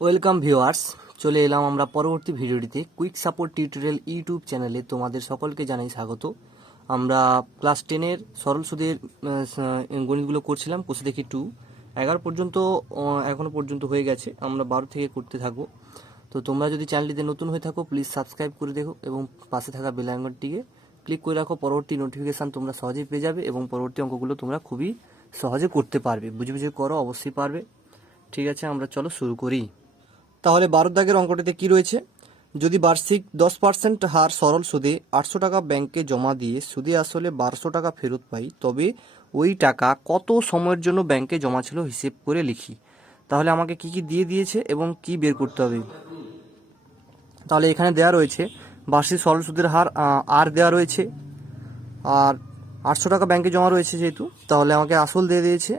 Welcome viewers, চলে এলাম আমরা পরবর্তী ভিডিওটিতে। কুইক সাপোর্ট টিউটোরিয়াল ইউটিউব চ্যানেলে তোমাদের সকলকে জানাই স্বাগত। আমরা ক্লাস 10-এর সরল সুদের গণিতগুলো করছিলাম, কোষে দেখি 2 11 পর্যন্ত এখনো পর্যন্ত হয়ে গেছে। আমরা 12 থেকে করতে থাকবো। তো তোমরা যদি চ্যানেলটিতে নতুন হয়ে থাকো প্লিজ সাবস্ক্রাইব করে দেখো এবং পাশে থাকা বেল আইকনটিকে ক্লিক করে রাখো। পরবর্তী নোটিফিকেশান তোমরা সহজেই পেয়ে যাবে এবং পরবর্তী অঙ্কগুলো তোমরা খুবই সহজে করতে পারবে। বুঝে বুঝে করো, অবশ্যই পারবে। ঠিক আছে, আমরা চলো শুরু করি। তাহলে 12 দাগের অঙ্কটিতে কি রয়েছে? যদি বার্ষিক 10% হার সরল সুদে 800 টাকা ব্যাংকে জমা দিয়ে সুদে আসলে 1200 টাকা ফেরত পাই, তবে ওই টাকা কত সময়ের জন্য ব্যাংকে জমা ছিল হিসেব করে লিখি। তাহলে আমাকে কি কি দিয়ে দিয়েছে এবং কি বের করতে হবে। তাহলে এখানে দেওয়া রয়েছে বার্ষিক সরল সুদের হার আর দেওয়া রয়েছে, আর 800 টাকা ব্যাংকে জমা রয়েছে যেহেতু, তাহলে আমাকে আসল দিয়ে দিয়েছে।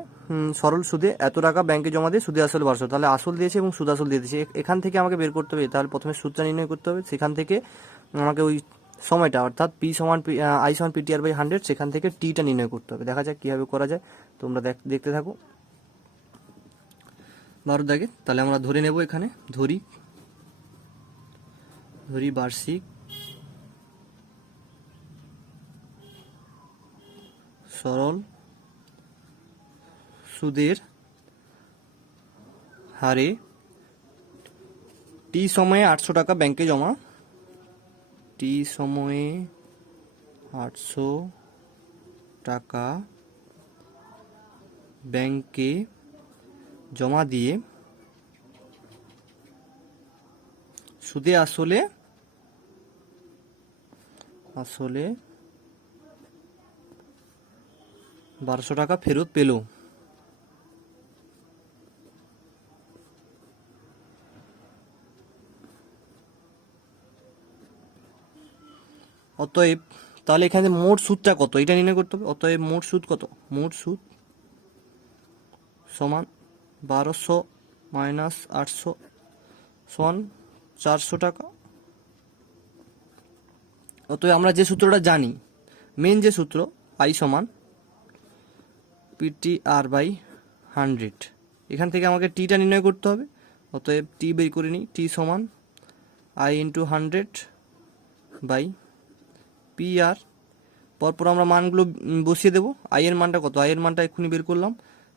সরল সুদে এত টাকা ব্যাংকে জমা দিয়ে সুদে আসল 1200, তাহলে আসল দিয়েছে এবং সুদ আসল দিয়ে দিয়েছে। এখান থেকে আমাকে বের করতে হবে। তাহলে প্রথমে সুদটা নির্ণয় করতে হবে, সেখান থেকে আমাকে ওই সময়টা অর্থাৎ পি সমান আই সমান পিটিআর বাই 100, সেখান থেকে টিটা নির্ণয় করতে হবে। দেখা যাক কীভাবে করা যায়, তোমরা দেখতে থাকো। 12 দাগে তাহলে আমরা ধরে নেব, এখানে ধরি বার্ষিক সরল সুদের হারে টি সময়ে 800 টাকা ব্যাংকে জমা, টি সময়ে 800 টাকা ব্যাংকে জমা দিয়ে সুদে আসলে 1200 টাকা ফেরত পেল। অতএব তাহলে এখানে মোট সুদটা কত এটা নির্ণয় করতে হবে। অতএব মোট সুদ কত? মোট সুদ সমান 1200 মাইনাস 800 সমান 400 টাকা। অতএব আমরা যে সূত্রটা জানি, মেন যে সূত্র, আই সমান পিটিআর বাই 100, এখান থেকে আমাকে টিটা নির্ণয় করতে হবে। অতএব টি বের করে নিই, টি সমান I into 100 by P R. পরপর আমরা মানগুলো বসিয়ে দেবো। আই এর মানটা কত? আই এর মানটা এক্ষুনি বের করলাম,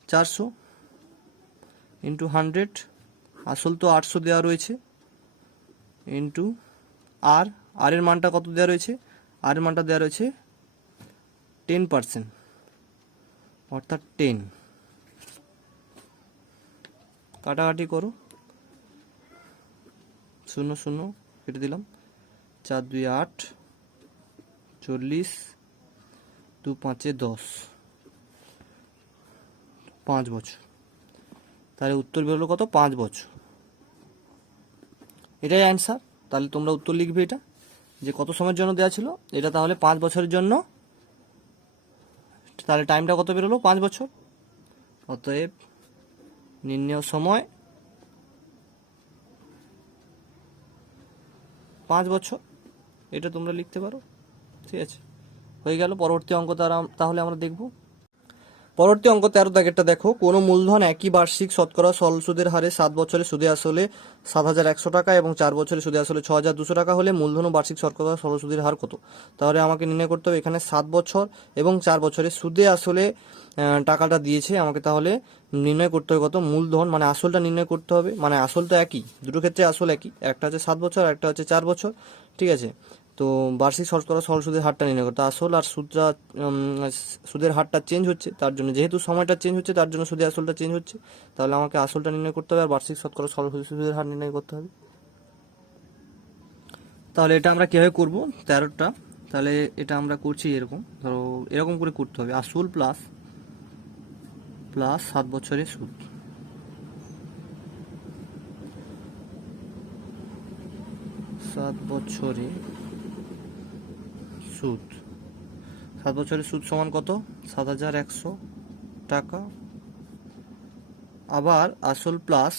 400 ইন্টু 100, আসল তো 800 দেওয়া রয়েছে, ইন্টু আর, আর এর মানটা কত দেওয়া রয়েছে? আর এর মানটা দেওয়া রয়েছে 10%, অর্থাৎ 10। কাটাকাটি করো, 0 0 কেটে দিলাম, 4 2 8, 40, 2 5 10, 5 বছর। তাহলে উত্তর বেরোলো কত? 5 বছর। এটাই অ্যান্সার। তাহলে তোমরা উত্তর লিখবে এটা, যে কত সময়ের জন্য দেওয়া ছিল এটা, তাহলে 5 বছরের জন্য। তাহলে টাইমটা কত বেরোলো? 5 বছর। অতএব নির্ণেয় সময় 5 বছর। এটা তোমরা লিখতে পারো। ঠিক আছে, হয়ে গেল। পরবর্তী অঙ্ক তাহলে আমরা দেখব। পরবর্তী অঙ্ক 13 দাগেরটা দেখো। কোনো মূলধন একই বার্ষিক শতকরা সরল সুদের হারে 7 বছরে সুদে আসলে 7100 টাকা এবং 4 বছরে সুদে আসলে 6200 টাকা হলে মূলধন ও বার্ষিক শতকরা সরল সুদের হার কত? তাহলে আমাকে নির্ণয় করতে হবে এখানে 7 বছর এবং 4 বছরে সুদে আসলে টাকাটা দিয়েছে আমাকে, তাহলে নির্ণয় করতে হবে কত? মূলধন মানে আসলটা নির্ণয় করতে হবে। মানে আসল তো একই, দুটো ক্ষেত্রে আসল একই, একটা হচ্ছে 7 বছর আর একটা হচ্ছে 4 বছর। ঠিক আছে, তো বার্ষিক শতকরা সরল সুদের হারটা নির্ণয় করতে, আসল আর সুদটা সুদের হারটা চেঞ্জ হচ্ছে, তার জন্য যেহেতু সময়টা চেঞ্জ হচ্ছে তার জন্য সুদের আসলটা চেঞ্জ হচ্ছে। তাহলে আমাকে আসলটা নির্ণয় করতে হবে আর বার্ষিক শতকরা সরল সুদের হার নির্ণয় করতে হবে। তাহলে এটা আমরা কীভাবে করব? 13টা, তাহলে এটা আমরা করছি এরকম, ধরো এরকম করে করতে হবে। আসল প্লাস 7 বছরের সুদ, 7 বছরে সুদ, 7 বছরের সুদ সমান কত? 7100 টাকা। আবার আসল প্লাস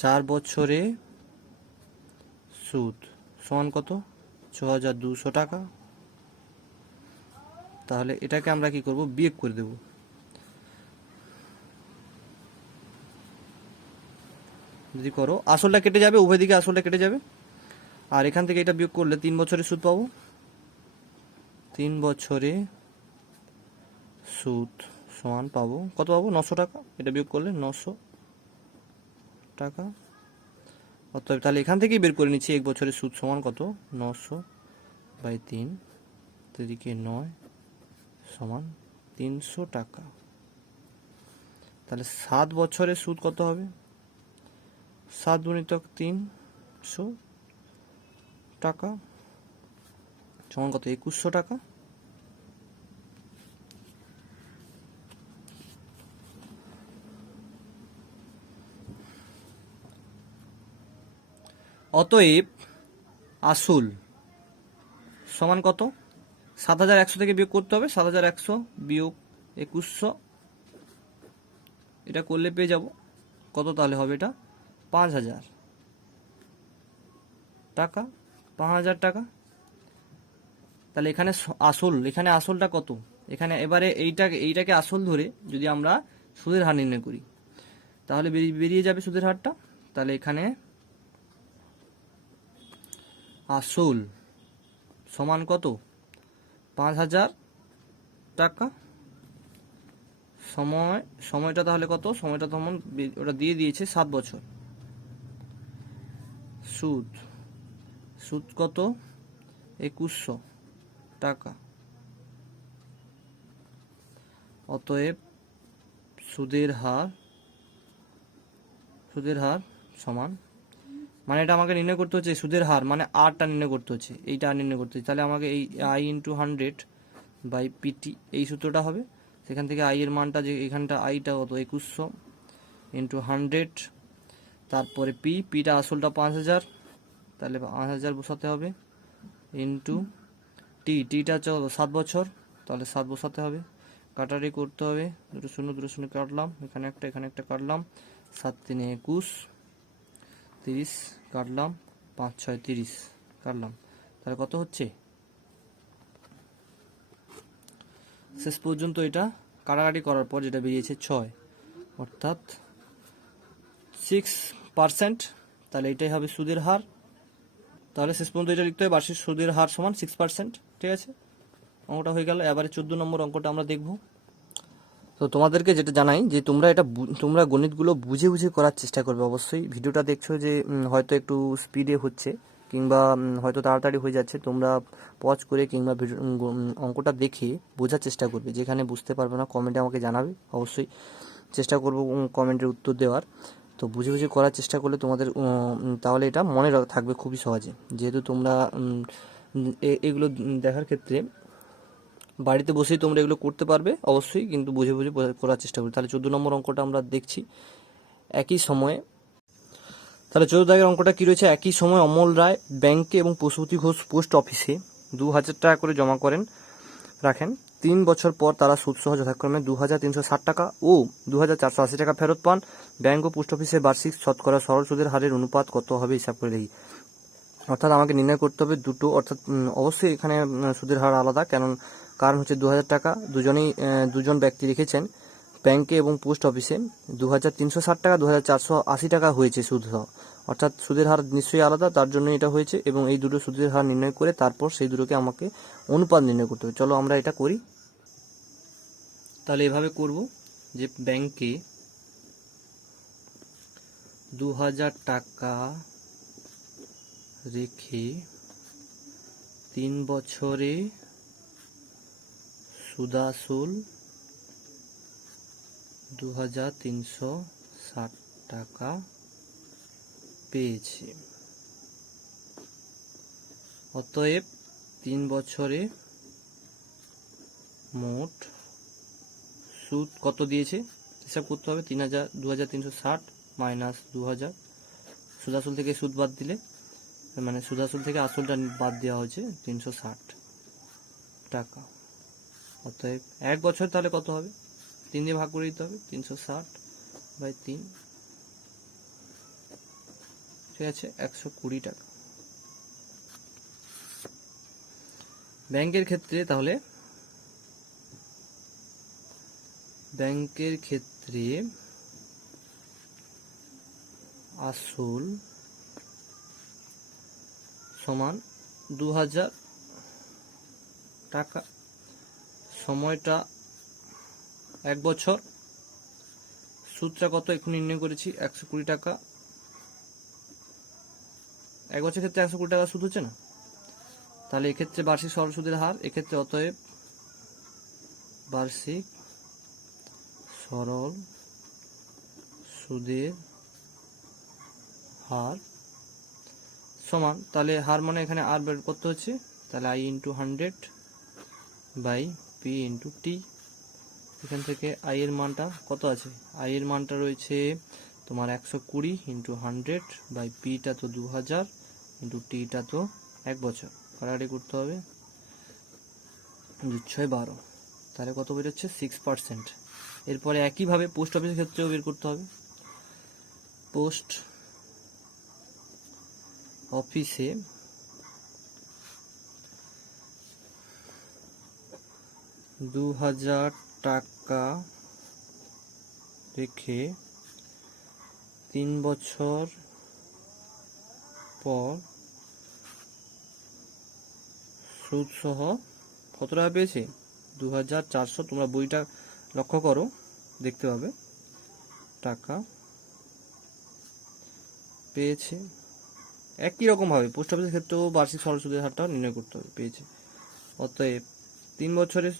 4 বছরে সুদ সমান কত? 6200 টাকা। তাহলে এটাকে আমরা কি করব? বিয়োগ করে দেব। যদি করো আসলটা কেটে যাবে, উভয় দিকে আসলটা কেটে যাবে। আর এখান থেকে এটা বিয়োগ করলে 3 বছরের সুদ পাবো। 3 বছরে সুদ সমান পাবো কত, পাবো 900 টাকা। এটা বিয়োগ করলে 900 টাকা। অতএব তাহলে এখান থেকেই বের করে নিচ্ছি 1 বছরের সুদ সমান কত, 900/3, এদিকে 9 সমান 300 টাকা। তাহলে 7 বছরের সুদ কত হবে, 7 গুণিতক 300 টাকা সমান কত, 2100 টাকা। অতএব আসল সমান কত, 7100 থেকে বিয়োগ করতে হবে, 7100 বিয়োগ 2100, এটা করলে পেয়ে যাব কত, তাহলে হবে এটা 5000 টাকা, 5000 টাকা। তাহলে এখানে এখানে আসলটা কত, এখানে এবারে এইটাকে আসল ধরে যদি আমরা সুদের হার নির্ণয় করি তাহলে বেরিয়ে যাবে সুদের হারটা। তাহলে এখানে আসল সমান কত, 5000 টাকা। সময়টা তাহলে কত, সময়টা তেমন ওটা দিয়ে দিয়েছে 7 বছর। সুদ কত, 2100 টাকা। অতএব সুদের হার সমান, মানে এটা আমাকে নির্ণয় করতে হচ্ছে সুদের হার, মানে আরটা নির্ণয় করতে হচ্ছে, এইটা আর নির্ণয় করতে হচ্ছে। তাহলে আমাকে এই I/100/PT এই সূত্রটা হবে। সেখান থেকে আই এর মানটা, যে এখানটা আইটা কত, 2100 × 100, তারপরে পিটা আসলটা 5000, তাহলে 5000 বসাতে হবে, ইন্টু টিটা হচ্ছে 7 বছর, তাহলে 7 বসাতে হবে, কাটারি করতে হবে, দুটো শূন্য কাটলাম, এখানে একটা কাটলাম, 7 × 3 = 21, 30 কাটলাম, 5 × 6 = 30 কাটলাম, তাহলে কত হচ্ছে, শেষ পর্যন্ত এটা কাটাকাটি করার পর যেটা বেরিয়েছে 6, অর্থাৎ 6%। তাহলে এটাই হবে সুদের হার। তাহলে শেষ পর্যন্ত এটা লিখতে হবে, বার্ষিক সুদের হার সমান 6%। ঠিক আছে, অঙ্কটা হয়ে গেল। এবারে 14 নম্বর অঙ্কটা আমরা দেখব। তো তোমাদেরকে যেটা জানাই যে তোমরা গণিতগুলো বুঝে বুঝে করার চেষ্টা করবে। অবশ্যই ভিডিওটা দেখছো যে হয়তো একটু স্পিডে হচ্ছে কিংবা হয়তো তাড়াতাড়ি হয়ে যাচ্ছে, তোমরা পজ করে কিংবা অঙ্কটা দেখে বোঝার চেষ্টা করবে। যেখানে বুঝতে পারবে না কমেন্টে আমাকে জানাবে, অবশ্যই চেষ্টা করবো কমেন্টের উত্তর দেওয়ার। তো বুঝে বুঝে করার চেষ্টা করলে তোমাদের তাহলে এটা মনে থাকবে খুবই সহজে। যেহেতু তোমরা এগুলো দেখার ক্ষেত্রে বাড়িতে বসেই তোমরা এগুলো করতে পারবে অবশ্যই, কিন্তু বুঝে বুঝে করার চেষ্টা করি। তাহলে 14 নম্বর অঙ্কটা আমরা দেখছি। একই সময়ে, তাহলে 14 দাগের অঙ্কটা কী রয়েছে, একই সময় অমল রায় ব্যাংকে এবং পশুপতি ঘোষ পোস্ট অফিসে 2000 টাকা করে জমা রাখেন। 3 বছর পর তারা সুদসহ যথাক্রমে 2360 টাকা ও 2480 টাকা ফেরত পান। ব্যাংক ও পোস্ট অফিসে বার্ষিক শতকরা সরল সুদের হারের অনুপাত কত হবে, হিসাব করে দেখি। অর্থাৎ আমাকে নির্ণয় করতে হবে দুটো, অর্থাৎ অবশ্যই এখানে সুদের হার আলাদা, কারণ হচ্ছে 2000 টাকা দুজন ব্যক্তি রেখেছেন ব্যাংকে এবং পোস্ট অফিসে, 2360 টাকা 2480 টাকা হয়েছে সুদ সহ, অর্থাৎ সুদের হার নিশ্চয়ই আলাদা, তার জন্য এটা হয়েছে। এবং এই দুটো সুদের হার নির্ণয় করে তারপর সেই দুটোকে আমাকে অনুপাত নির্ণয় করতে হবে। চলো আমরা এটা করি। তাহলে এভাবে করব যে ব্যাংকে 2000 টাকা রেখে 3 বছরে সুদাসুল 2360 টাকা পেয়েছে। অতএব 3 বছরে মোট সুদ কত দিয়েছে হিসাব করতে হবে। 2360 মাইনাস 2000, সুদাসুল থেকে সুদ বাদ দিলে, মানে সুদাসুল থেকে আসলটা বাদ দেওয়া হয়েছে 360 টাকা। অতএব 1 বছর তাহলে কত হবে, 3 দিয়ে ভাগ করে দিতে হবে, 360/3, ঠিক আছে, 120 টাকা। ব্যাংকের ক্ষেত্রে আসল সমান 2000 টাকা, সময়টা 1 বছর, সুদটা কত এখন নির্ণয় করেছি 120 টাকা। 1 বছরের ক্ষেত্রে 120 টাকা সুদ হচ্ছে না, তাহলে এক্ষেত্রে বার্ষিক সরল সুদের হার, এক্ষেত্রে অতএব বার্ষিক সরল সুদের হার সমান, তাহলে হার মানে এখানে আর বের করতে হচ্ছে, তাহলে I into 100 by P into T. এখান থেকে আই এর মানটা কত আছে, আই এর মানটা রয়েছে তোমার 120 ইন্টু 100 বাই পিটা তো 2000 ইন্টু টিটা তো 1 বছর, কাটাকাটি করতে হবে, 6 12, তাহলে কত বেরোচ্ছে 6%। এরপরে একইভাবে পোস্ট অফিসের ক্ষেত্রেও বের করতে হবে। পোস্ট অফিসে 2000 টাকা রেখে 3 বছর পর সুদ সহ কত টাকা পেয়েছে 2400, তোমরা বইটা লক্ষ্য করো দেখতে পাবে টাকা পেয়েছে। একই রকম ভাবে পোস্ট অফিসের ক্ষেত্রেও বার্ষিক সরল সুদের হারটা নির্ণয় করতে হবে, পেয়েছে। অতএব 3 বছরের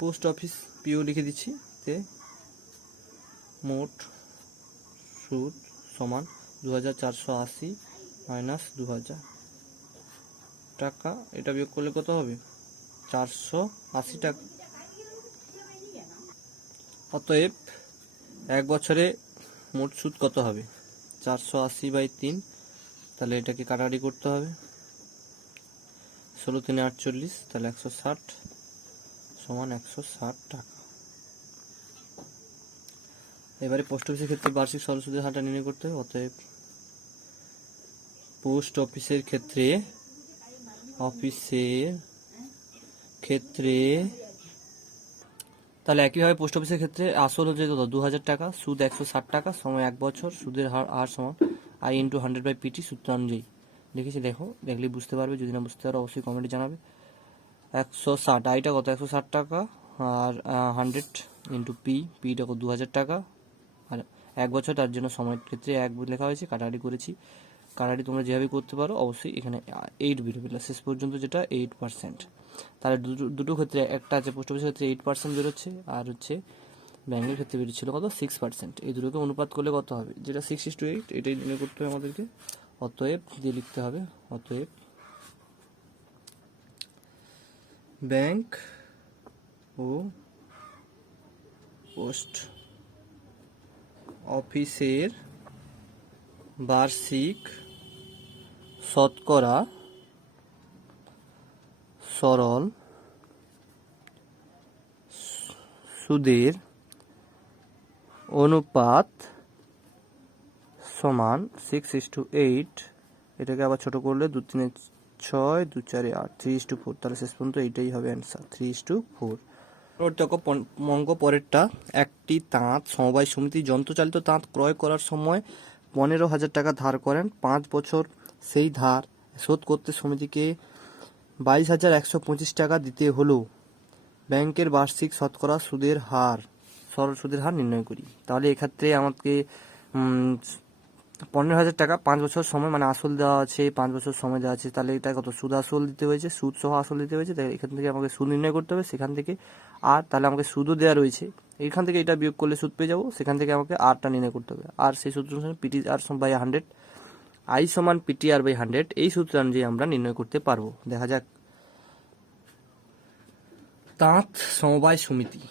পোস্ট অফিস পিও লিখে দিচ্ছি, তে মোট সুদ সমান 2480 মাইনাস 2000 টাকা, এটা বিয়োগ করলে কত হবে 480 টাকা। অতএব 1 বছরে মোট সুদ কত হবে 480 বাই 3, তাহলে এটাকে কাটাকাটি করতে হবে, 16 3 48, তাহলে 160 সমান 160 টাকা। এবারে পোস্ট অফিসের ক্ষেত্রে বার্ষিক সরল সুদের হারটা নির্ণয় করতে হবে। অতএব পোস্ট অফিসের ক্ষেত্রে তাহলে একইভাবে পোস্ট অফিসের ক্ষেত্রে আসল হচ্ছে কত 2000 টাকা, সুদ 160 টাকা, সময় 1 বছর, সুদের হার সমান আই ইন্টু 100 বাই পিটি সূত্র অনুযায়ী লিখেছি। দেখো, দেখলে বুঝতে পারবে, যদি না বুঝতে পারো অবশ্যই কমেন্টে জানাবে। 160, আইটা কত 160 টাকা, আর 100 ইন্টু পিটা কত 2000 টাকা, আর 1 বছর, তার জন্য সময়ের ক্ষেত্রে 1 লেখা হয়েছে, কাটাকাটি করেছি। কাটাকাটি তোমরা যেভাবে করতে পারো, অবশ্যই এখানে 8 বেরোবে শেষ পর্যন্ত, যেটা 8%। তাহলে দুটো ক্ষেত্রে, একটা আছে পোস্ট অফিসের ক্ষেত্রে 8% বেরোচ্ছে, আর হচ্ছে ব্যাংকের ক্ষেত্রে বেরোচ্ছিল কত 6%। এই দুটোকে অনুপাত করলে কত হবে, যেটা 6:8, এটাই নির্ণয় করতে হবে আমাদেরকে। অতএব দিয়ে লিখতে হবে, অতএব ব্যাংক ও পোস্ট অফিসের বার্ষিক শতকরা সরল সুদের অনুপাত সমান 6:8। এটাকে আবার ছোট করলে 2 3 6 2 4 8, 3:4, তাহলে শেষ পর্যন্ত এইটাই হবে অ্যান্সার, 3:4। অঙ্ক পরেরটা, একটি তাঁত সমবায় সমিতি যন্ত্রচালিত তাঁত ক্রয় করার সময় 15,000 টাকা ধার করেন। 5 বছর সেই ধার শোধ করতে সমিতিকে 22,125 টাকা দিতে হলো। ব্যাংকের বার্ষিক শতকরা সুদের হার, সরল সুদের হার নির্ণয় করি। তাহলে এক্ষেত্রে আমাকে 15,000 টাকা 5 বছর সময়, মানে আসল দেওয়া আছে, 5 বছর সময় দেওয়া আছে, তাহলে এটা কত সুদ আসল দিতে হয়েছে, সুদ সহ আসল দিতে হয়েছে, তাই এখান থেকে আমাকে সুদ নির্ণয় করতে হবে, সেখান থেকে আর, তাহলে আমাকে সুদও দেওয়া রয়েছে, এইখান থেকে এটা বিয়োগ করলে সুদ পেয়ে যাবো, সেখান থেকে আমাকে আরটা নির্ণয় করতে হবে। আর সেই সূত্র অনুসারে পিটি আর বাই 100, আই সমান পিটি আর বাই 100, এই সূত্র অনুযায়ী আমরা নির্ণয় করতে পারবো। দেখা যাক, তাঁত সমবায় সমিতি,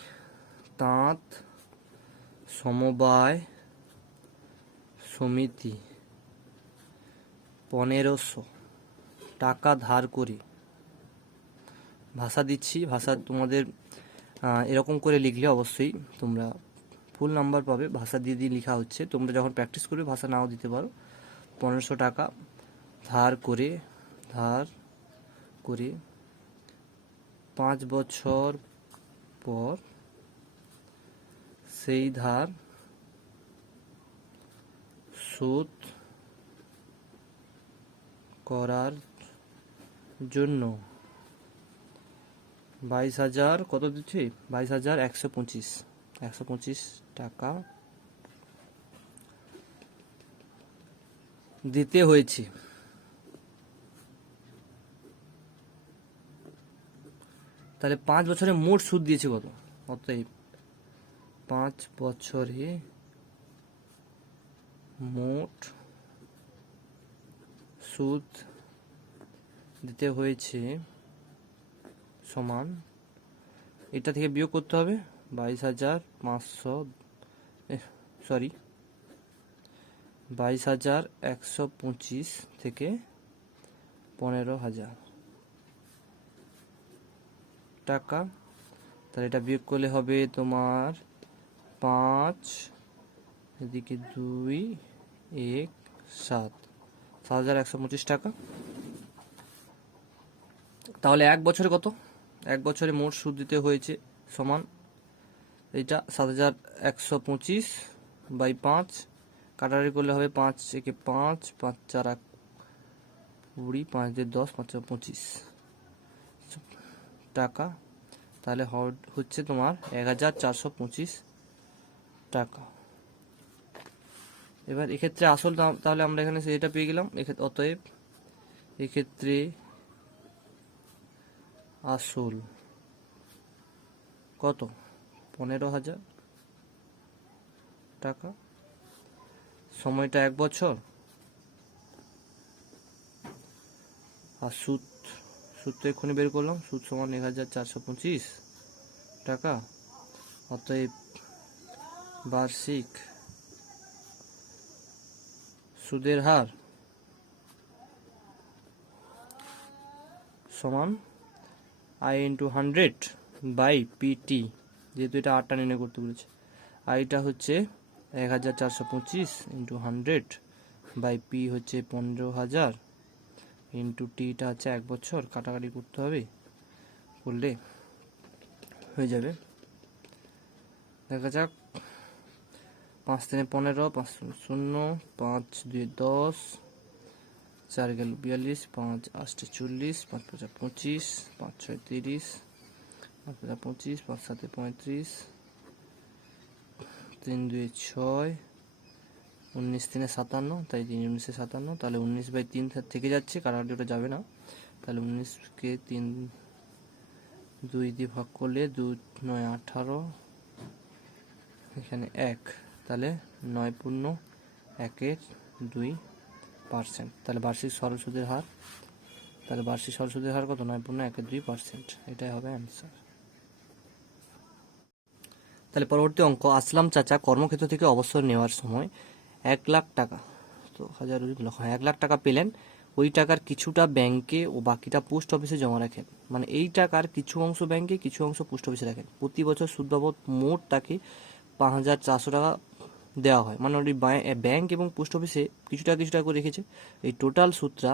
তাঁত সমবায় সমিতি 1500 টাকা ধার করে, ভাষা দিচ্ছি, ভাষা তোমাদের এরকম করে লিখলে অবশ্যই তোমরা ফুল নাম্বার পাবে, ভাষা দিয়ে দিয়ে লেখা হচ্ছে, তোমরা যখন প্র্যাকটিস করবে ভাষা নাও দিতে পারো। 1500 টাকা ধার করে 5 বছর পর সেই ধার শোধ করার জন্য 22,000 কত দিচ্ছি 22,125 টাকা দিতে হয়েছে। তাহলে 5 বছরে মোট সুদ দিয়েছে কত? অতএব 5 বছরে মোট সুদ দিতে হয়েছে সমান, এটা থেকে বিয়োগ করতে হবে 22,125 থেকে 15,000 টাকা। তাহলে এটা বিয়োগ করলে হবে তোমার 5 এদিকে 2 1 7,125 টাকা। তাহলে এক বছরে কত? এক বছরে মোট সুদ দিতে হয়েছে সমান এইটা 7,125 বাই 5, কাটাকাটি করলে হবে 5 একে 5, 5 4 20, 5 দিয়ে 10, 5 25 টাকা। তাহলে হচ্ছে তোমার 1,425 টাকা। এবার এক্ষেত্রে আসল তাহলে আমরা এখানে সেটা পেয়ে গেলাম। অতএব এক্ষেত্রে আসল কত? 15,000 টাকা। সময়টা 1 বছর। আর সুদ তো এক্ষুনি বের করলাম, সুদ সমান 1,425 টাকা। অতএব বার্ষিক সুদের হার সমান I ইন্টু 100 বাই পিটি, যেহেতু এটা আটটা নির্ণয় করতে বলেছে। আইটা হচ্ছে 1,425 ইন্টু 100 বাই পি হচ্ছে 15,000 ইন্টু টিটা হচ্ছে 1 বছর, কাটাকাটি করতে হবে, করলে হয়ে যাবে। দেখা যাক, 5 3 15, 5 0, 5 2 10, 4 গেল 42, 5 8 40, 5 5 25, 5 6 30, 5 5 25, 5 7 35, 3 2 6, 19 3 57, তাই 3 19 57। তাহলে 19 বাই 3 থেকে যাচ্ছে, কাটাকাটি ওটা যাবে না। তাহলে 19কে 3 2 দিয়ে ভাগ করলে 2 9 18, এখানে 1, তাহলে 9.1% তাহলে বার্ষিক সরল সুদের হার। তাহলে বার্ষিক সরল সুদের হার কত? 9.12%। এটাই হবে অ্যান্সার। তাহলে পরবর্তী অঙ্ক, আসলাম চাচা কর্মক্ষেত্র থেকে অবসর নেওয়ার সময় 1 লাখ টাকা, তো 1 লাখ টাকা পেলেন। ওই টাকার কিছুটা ব্যাংকে ও বাকিটা পোস্ট অফিসে জমা রাখেন। মানে এই টাকার কিছু অংশ ব্যাংকে, কিছু অংশ পোস্ট অফিসে রাখেন। প্রতি বছর সুদ বাবদ মোট তাকে 5,400 টাকা দেওয়া হয়। মানে ওই ব্যাংক এবং পোস্ট অফিসে কিছু টাকা করে রেখেছে। এই টোটাল সুদটা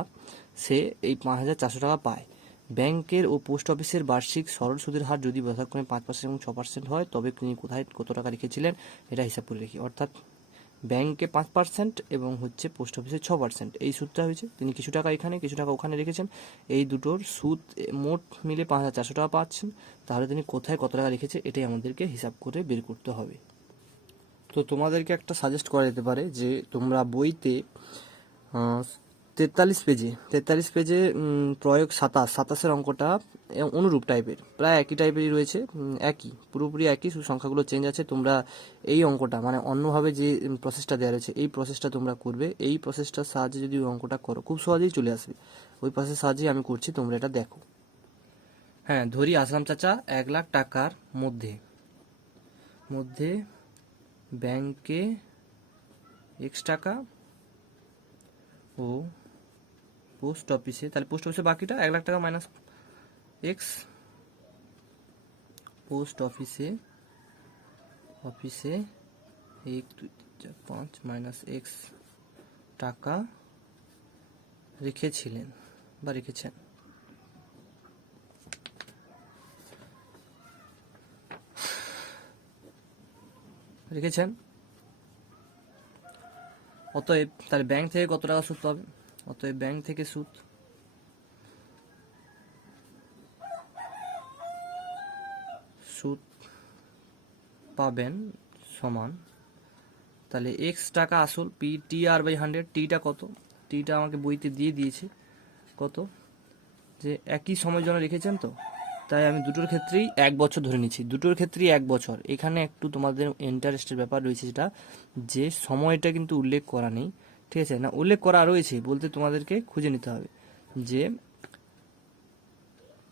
সে এই 5,400 টাকা পায়। ব্যাংকের ও পোস্ট অফিসের বার্ষিক সরল সুদের হার যদি যথাক্রমে 5% এবং 6% হয়, তবে তিনি কোথায় কত টাকা রেখেছিলেন এটা হিসাব করে রেখি। অর্থাৎ ব্যাংকে 5% এবং হচ্ছে পোস্ট অফিসে 6%, এই সুদটা হয়েছে। তিনি কিছু টাকা এখানে, কিছু টাকা ওখানে রেখেছেন। এই দুটোর সুদ মোট মিলে 5,400 টাকা পাচ্ছেন। তাহলে তিনি কোথায় কত টাকা রেখেছে এটাই আমাদেরকে হিসাব করে বের করতে হবে। তো তোমাদেরকে একটা সাজেস্ট করা যেতে পারে যে তোমরা বইতে 43 পেজে প্রয়োগ 27 অঙ্কটা অনুরূপ টাইপের, প্রায় একই টাইপেরই রয়েছে, একই পুরোপুরি একই, শুধু সংখ্যাগুলো চেঞ্জ আছে। তোমরা এই অঙ্কটা মানে অন্যভাবে যে প্রসেসটা দেওয়া রয়েছে এই প্রসেসটা তোমরা করবে। এই প্রসেসটার সাহায্যে যদি অঙ্কটা করো খুব সহজেই চলে আসবে। ওই প্রসেসের সাহায্যেই আমি করছি, তোমরা এটা দেখো। হ্যাঁ, ধরি আসলাম চাচা 1 লাখ টাকার মধ্যে ব্যাংকে X টাকা ও পোস্ট অফিসে, তাহলে পোস্ট অফিসে বাকিটা 1 লাখ টাকা মাইনাস X, পোস্ট অফিসে 1 2 3 4 5 মাইনাস X টাকা রেখেছিলেন বা রেখেছেন। রেখেছেন। অতএব তাহলে ব্যাংক থেকে কত টাকা সুদ পাবে? অতএব ব্যাংক থেকে সুদ পাবেন সমান, তাহলে এক্স টাকা আসল পি টি আর বাই 100, টিটা কত? টিটা আমাকে বইতে দিয়ে দিয়েছে কত, যে একই সময়ের জন্য রেখেছেন তো, তাই আমি দুটোর ক্ষেত্রেই 1 বছর ধরে নিচ্ছি, দুটোর ক্ষেত্রেই 1 বছর। এখানে একটু তোমাদের ইন্টারেস্টের ব্যাপার রয়েছে, যেটা যে সময়টা কিন্তু উল্লেখ করা নেই, ঠিক আছে না, উল্লেখ করা রয়েছে বলতে তোমাদেরকে খুঁজে নিতে হবে যে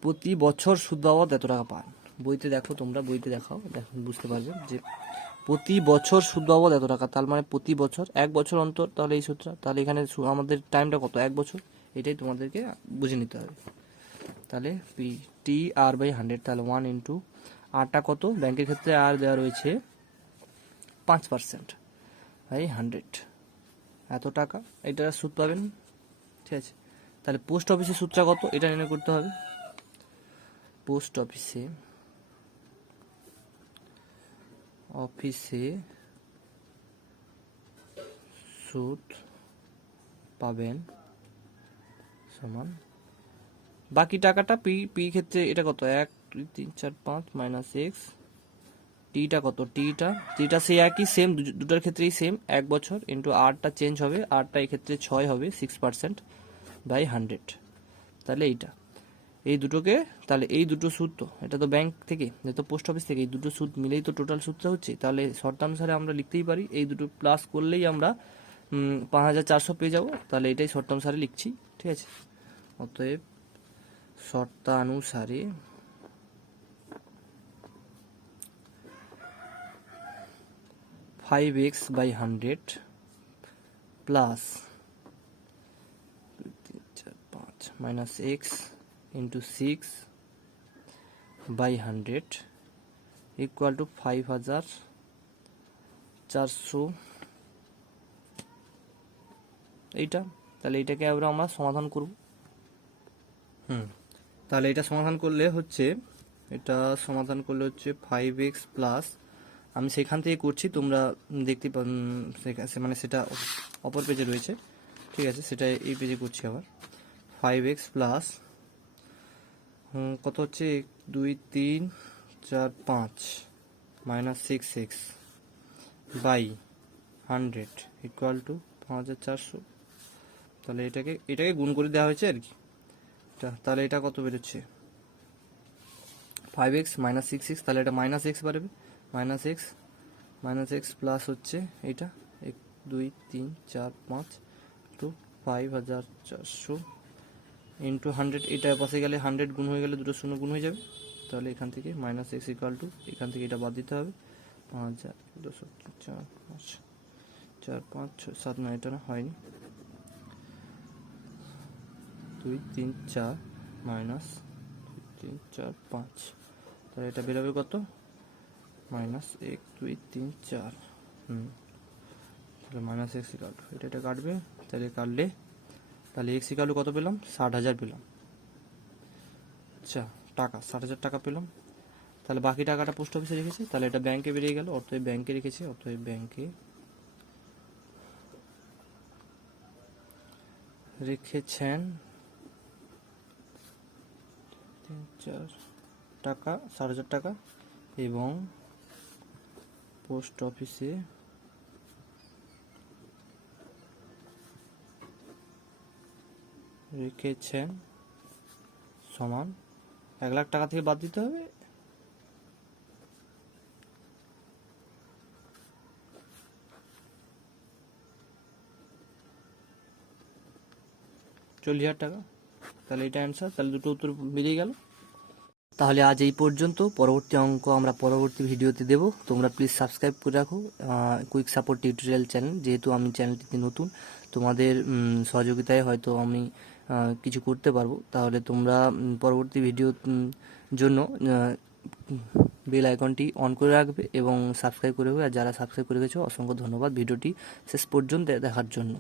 প্রতি বছর সুদ বাবদ এত টাকা পান। বইতে দেখো, তোমরা বইতে দেখাও, দেখো বুঝতে পারবে যে প্রতি বছর সুদ বাবদ এত টাকা, তার মানে প্রতি বছর 1 বছর অন্তর, তাহলে এই সূত্রটা, তাহলে এখানে আমাদের টাইমটা কত? 1 বছর, এটাই তোমাদেরকে বুঝে নিতে হবে। তাহলে পি টি আর বাই 100, তাহলে 1 ইন্টু আরটা কত? ব্যাংকের ক্ষেত্রে আর দেওয়া রয়েছে 5% বাই 100, এত টাকা, এটা সুদ পাবেন, ঠিক আছে। তাহলে পোস্ট অফিসের সুদটা কত? এটা নির্ণয় করতে হবে। পোস্ট অফিসে সুদ পাবেন সমান বাকি টাকাটা পি পি ক্ষেত্রে এটা কত? 1 2 3 4 5 মাইনাস এক্স, টিটা কত? টিটা সেই একই, সেম, দুটার ক্ষেত্রেই সেম, 1 বছর ইন্টু আরটা চেঞ্জ হবে, আরটা এই ক্ষেত্রে 6 হবে, 6% বাই 100, তাহলে এইটা, এই দুটোকে, তাহলে এই দুটো সুদ তো, এটা তো ব্যাংক থেকে, যেহেতু পোস্ট অফিস থেকে, এই দুটো সুদ মিলেই তো টোটাল সুদটা হচ্ছে, তাহলে শর্তানুসারে আমরা লিখতেই পারি, এই দুটো প্লাস করলেই আমরা 5400 পেয়ে যাব, তাহলে এটাই শর্তানুসারে লিখছি, ঠিক আছে। অতএব শর্তানুসারে 5x by 100 plus 2 3 4 5 minus x into 6 by 100 equal to 5400, এইটা। তাহলে এইটাকে আমরা সমাধান করব। তাহলে এটা সমাধান করলে হচ্ছে, এটা সমাধান করলে হচ্ছে 5x প্লাস, আমি সেখান থেকে করছি, তোমরা দেখতে মানে সেটা অপর পেজে রয়েছে, ঠিক আছে, সেটা এই পেজে করছি আবার। 5x প্লাস কত হচ্ছে? 2 3 4 5 minus 6x by 100 equal to 5400, তাহলে এটাকে গুণ করে দেওয়া হয়েছে আর কি। তাহলে এটা কত বেরোচ্ছে? 5x মাইনাস 6x, তাহলে এটা মাইনাস এক্স বাড়বে, মাইনাস এক্স প্লাস হচ্ছে এটা 1 2 3 4 5 টু 5400 ইন্টু 100, এটা পাশে গেলে 100 গুণ হয়ে গেলে দুটো শূন্য গুণ হয়ে যাবে, তাহলে এখান থেকে মাইনাস এক্স ইকুয়াল টু, এখান থেকে এটা বাদ দিতে হবে, 5200 4 5 6 7 9, এটা না হয়নি, 2 3 4 মাইনাস 2 3 4 5, তাহলে এটা বেরোবে কত? মাইনাস 1 2 3 4, তাহলে মাইনাস এক্স ইকাল টু, এটা কাটবে, তাহলে কাটলে, তাহলে এক্স ইকাল টু কত পেলাম? 60,000 পেলাম। আচ্ছা, টাকা 60,000 টাকা পেলাম। তাহলে বাকি টাকাটা পোস্ট অফিসে রেখেছে, তাহলে এটা ব্যাংকে বেরিয়ে গেল, অতএব ব্যাংকে রেখেছে, অতএব ব্যাংকে রেখেছেন 3 4 টাকা, 60,000 টাকা, এবং পোস্ট অফিসে রেখেছেন সমান 1 লাখ টাকা থেকে বাদ দিতে হবে 40,000 টাকা। তাহলে এটা অ্যান্সার, তাহলে দুটো উত্তর মিলিয়ে গেল। তাহলে আজ এই পর্যন্ত, পরবর্তী অঙ্ক আমরা পরবর্তী ভিডিওতে দেব। তোমরা প্লিজ সাবস্ক্রাইব করে রাখো কুইক সাপোর্ট টিউটোরিয়াল চ্যানেল, যেহেতু আমি চ্যানেলটিতে নতুন, তোমাদের সহযোগিতায় হয়তো আমি কিছু করতে পারবো। তাহলে তোমরা পরবর্তী ভিডিওর জন্য বেল আইকনটি অন করে রাখবে এবং সাবস্ক্রাইব করে রাখবে। আর যারা সাবস্ক্রাইব করে গেছো অসংখ্য ধন্যবাদ ভিডিওটি শেষ পর্যন্ত দেখার জন্য।